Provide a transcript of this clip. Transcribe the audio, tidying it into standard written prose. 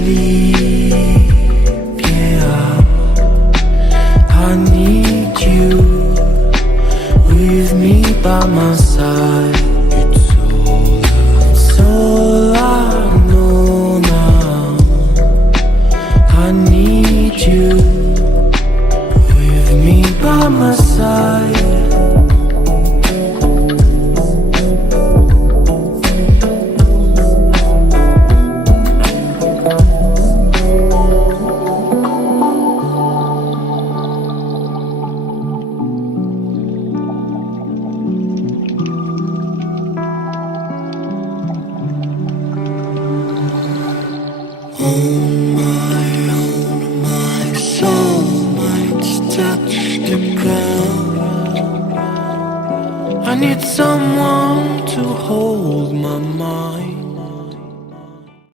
sleep, yeah. I need you with me by my side. It's all I know now. I need you with me by my side. I need someone to hold my mind.